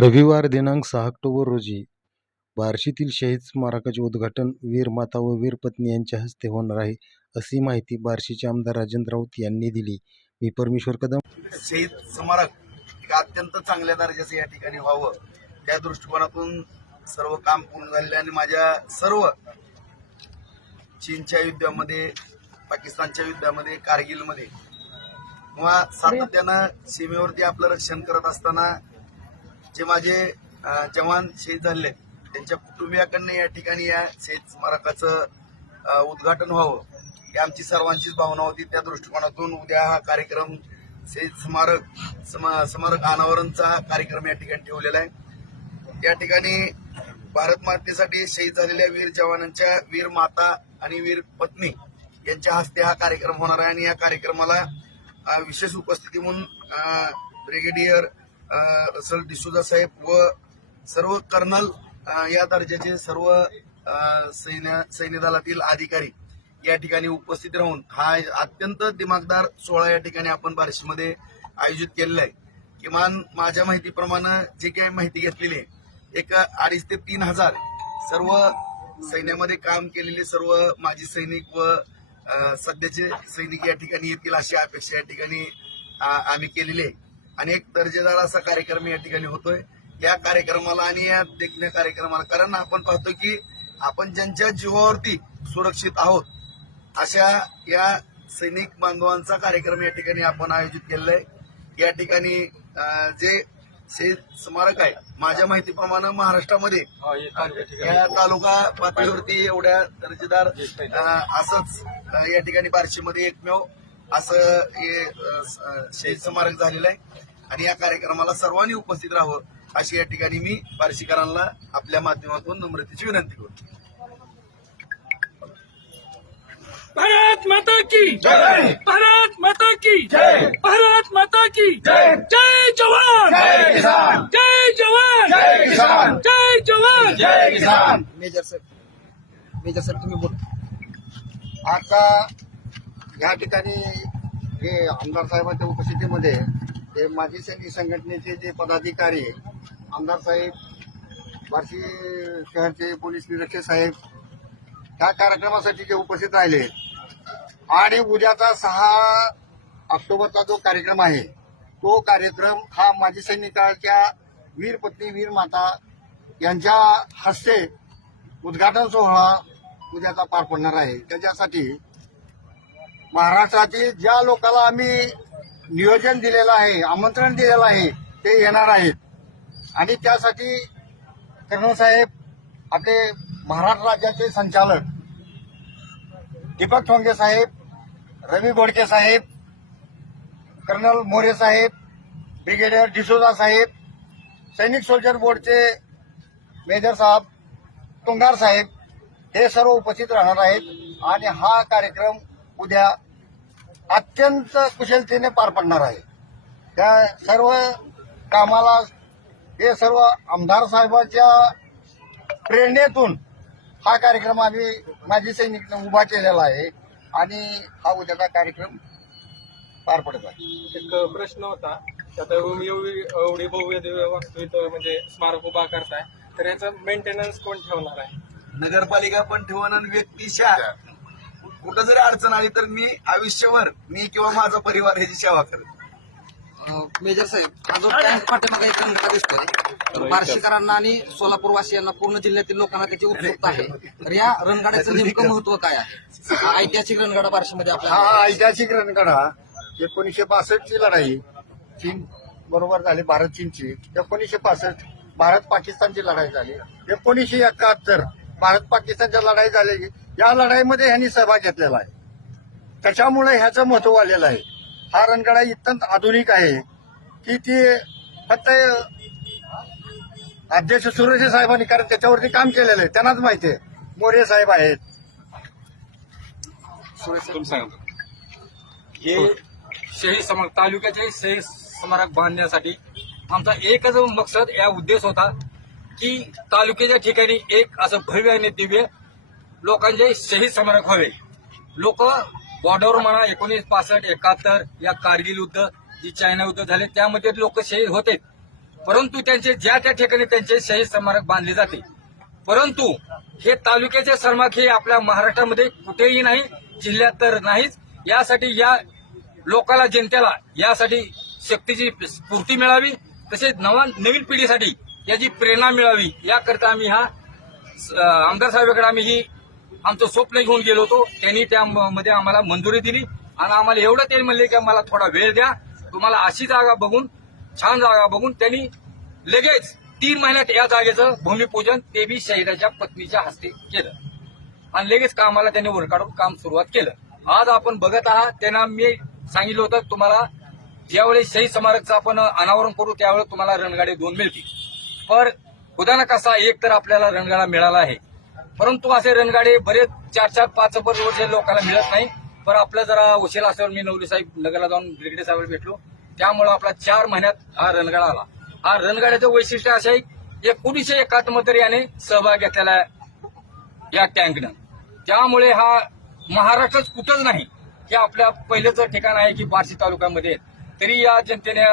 रविवार दिनांक सहा ऑक्टोबर रोजी बार्शीतील शहीद स्मारकाचे उद्घाटन वीर माता व वीर पत्नी यांच्या हस्ते होणार आहे अशी माहिती बार्शीचे आमदार राजेंद्र राऊत यांनी दिली. मी परमेश्वर कदम. शहीद स्मारक एक अत्यंत चांगल्या दर्जाचं या ठिकाणी व्हावं. त्या दृष्टिकोनातून सर्व काम पूर्ण झालेलं आणि माझ्या सर्व चीनच्या युद्धामध्ये पाकिस्तानच्या युद्धामध्ये कारगिलमध्ये किंवा सातत्यानं सीमेवरती आपलं रक्षण करत असताना जे माझे जवान शहीद झाले त्यांच्या कुटुंबियाकडनं या ठिकाणी या शहीद स्मारकाचं उद्घाटन व्हावं. ही आमची सर्वांचीच भावना होती. त्या दृष्टिकोनातून उद्या हा कार्यक्रम शहीद स्मारक स्मारक अनावरणचा कार्यक्रम या ठिकाणी ठेवलेला आहे. या ठिकाणी भारत मातेसाठी शहीद झालेल्या वीर जवानांच्या वीर माता आणि वीर पत्नी यांच्या हस्ते हा कार्यक्रम होणार आहे. आणि या कार्यक्रमाला विशेष उपस्थिती म्हणून ब्रिगेडियर रसल डिसोजा साहेब व सर्व कर्नल या दर्जाचे सर्व सैन्य सैन्य दलातील अधिकारी या ठिकाणी उपस्थित राहून हा अत्यंत दिमागदार सोहळा या ठिकाणी आपण बार्शीमध्ये आयोजित केलेला आहे. किमान माझ्या माहितीप्रमाणे जे काही माहिती घेतलेली आहे एक अडीच ते तीन हजार सर्व सैन्यामध्ये काम केलेले सर्व माजी सैनिक व सध्याचे सैनिक या ठिकाणी येतील अशी अपेक्षा या ठिकाणी आम्ही केलेली आहे. आणि एक दर्जेदार असा कार्यक्रम या ठिकाणी होतोय. या कार्यक्रमाला आणि या देखण्या कार्यक्रमाला कारण आपण पाहतो की आपण ज्यांच्या जीवावरती सुरक्षित आहोत अशा या सैनिक बांधवांचा कार्यक्रम या ठिकाणी आपण आयोजित केलेला आहे. या ठिकाणी जे शहीद स्मारक आहे माझ्या माहितीप्रमाणे महाराष्ट्रामध्ये या तालुका पातळीवरती एवढ्या दर्जेदार असंच या ठिकाणी बार्शीमध्ये एकमेव असं हे स्मारक झालेलं आहे. आणि या कार्यक्रमाला सर्वांनी उपस्थित राहावं अशी या ठिकाणी मी बार्शीकरांना आपल्या माध्यमातून नम्रतेची विनंती करतो. भारत माता की जय! भारत माता की जय! भारत माता की जय! जय जवान! जय किसान! जय जवान! जय किसान! जय जवान! जय किसान! मेजर साहेब मेजर साहेब तुम्ही बोल. आता या ठिकाणी हे आमदार साहेबांच्या उपस्थितीमध्ये ते माजी सैनिक संघटनेचे जे पदाधिकारी आमदार साहेब बार्शी शहरचे पोलीस निरीक्षक साहेब त्या कार्यक्रमासाठी जे उपस्थित राहिले. आणि उद्याचा सहा ऑक्टोबरचा जो कार्यक्रम आहे तो कार्यक्रम हा माजी सैनिकाच्या वीर पत्नी वीर माता यांच्या हस्ते उद्घाटन सोहळा उद्याचा पार पडणार आहे. त्याच्यासाठी महाराष्ट्रातील ज्या लोकांना आम्ही नियोजन दिलेलं आहे आमंत्रण दिलेलं आहे ते येणार आहेत. आणि त्यासाठी कर्नल साहेब आपले महाराष्ट्र राज्याचे संचालक दीपक ठोंगे साहेब रवी गोडके साहेब कर्नल मोरे साहेब ब्रिगेडियर डिसोजा साहेब सैनिक सोल्जर बोर्डचे मेजर साहेब तुंगार साहेब हे सर्व उपस्थित राहणार आहेत. आणि हा कार्यक्रम उद्या अत्यंत कुशलतेने पार पडणार आहे. त्या सर्व कामाला हे सर्व आमदार साहेबांच्या प्रेरणेतून हा कार्यक्रम आम्ही माजी सैनिक उभा केलेला आहे आणि हा उद्याचा कार्यक्रम पार पडत आहे. एक प्रश्न होता त्यात तुम्ही एवढी एवढी भव्य दिव्य वास्तू इथं म्हणजे स्मारक उभा करताय तर याचं मेंटेनन्स कोण ठेवणार आहे? नगरपालिका पण ठेवून आणि व्यक्तिशा कुठं जरी अडचण आली तर मी आयुष्यभर मी किंवा माझा परिवार ह्याची सेवा करेन. मेजर साहेब हा जो टँक पाठीमागे एक रंगता दिसतोय तर बार्शीकरांना आणि सोलापूरवासियांना पूर्ण जिल्ह्यातील लोकांना त्याची उत्सुकता आहे. तर या रणगाड्याचं नेमकं महत्त्व काय आहे? हा ऐतिहासिक रणगाडा बार्शीमध्ये आपल्याला हा ऐतिहासिक रणगाडा. एकोणीसशे बासष्टची लढाई चीन बरोबर झाली भारत चीनची. एकोणीसशे पासष्ट भारत पाकिस्तानची लढाई झाली. एकोणीसशे एकाहत्तर भारत पाकिस्तानच्या लढाई झाली या लढाईमध्ये ह्यांनी सहभाग घेतलेला आहे. त्याच्यामुळे ह्याचं महत्त्व आलेलं आहे. हा रणगाडा इतंत आधुनिक आहे की ती फक्त अध्यक्ष सुरेश साहेबांनी कारण त्याच्यावरती काम केलेलं आहे. त्यांनाच माहिती आहे. मोरे साहेब आहेत. हे शहीद स्मारक तालुक्याचे शहीद स्मारक बांधण्यासाठी आमचा एकच मकसद या उद्देश होता की तालुक्याच्या ठिकाणी एक असं भव्य आणि दिव्य लोकांचे शहीद स्मारक व्हावे. लोक बॉर्डरवर म्हणा एकोणीस पासष्ट एकाहत्तर या कारगिल युद्ध जी चायना युद्ध झाले त्यामध्ये लोक शहीद होते. परंतु त्यांचे ज्या त्या ठिकाणी त्यांचे शहीद स्मारक बांधले जाते. परंतु हे तालुक्याचे स्मारक हे आपल्या महाराष्ट्रामध्ये कुठेही नाही जिल्ह्यात तर नाहीच. यासाठी या लोकाला जनतेला यासाठी शक्तीची स्फूर्ती मिळावी तसेच नवा नवीन पिढीसाठी याची प्रेरणा मिळावी. याकरता आम्ही हा आमदार साहेबांकडे आम्ही ही आमचं स्वप्न घेऊन गेलो होतो. त्यांनी त्यामध्ये आम्हाला मंजुरी दिली. आणि आम्हाला एवढं त्यांनी म्हणले की मला थोडा वेळ द्या. तुम्हाला अशी जागा बघून छान जागा बघून त्यांनी लगेच तीन महिन्यात या जागेचं भूमिपूजन ते बी शहीदाच्या पत्नीच्या हस्ते केलं. आणि लगेच कामाला त्यांनी वर काढून काम सुरुवात केलं. आज आपण बघत आहात त्यांना मी सांगितलं होतं तुम्हाला ज्यावेळी शहीद स्मारकचं आपण अनावरण करू त्यावेळेस तुम्हाला रणगाडे दोन मिळतील. पर उदाहरण कसा एक तर आपल्याला रणगाडा मिळाला आहे. परंतु असे रणगाडे बरेच चार चार पाच वर्ष लोकांना मिळत नाही. पण आपलं जरा उशीर असल्यावर मी नवली साहेब नगरला जाऊन ब्रिगेडियर साहेब भेटलो. त्यामुळे आपला चार महिन्यात हा रणगाडा आला. हा रणगाड्याचं वैशिष्ट्य असं आहे एकोणीसशे एकाहत्तर याने सहभाग घेतलेला आहे या टँकनं त्यामुळे हा महाराष्ट्रात कुठंच नाही. हे आपल्या पहिलंच ठिकाण आहे की बार्शी तालुक्यामध्ये. तरी या जनतेने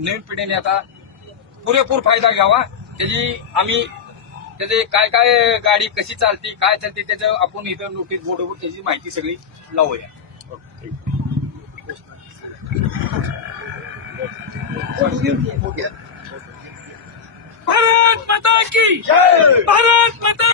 नवीन पिढीने आता पुरेपूर फायदा घ्यावा. त्याची आम्ही त्याचे काय काय गाडी कशी चालते काय चालते त्याचं आपण इथं नोटीस बोर्डवर त्याची माहिती सगळी लावूया. भारत माता की! भारत माता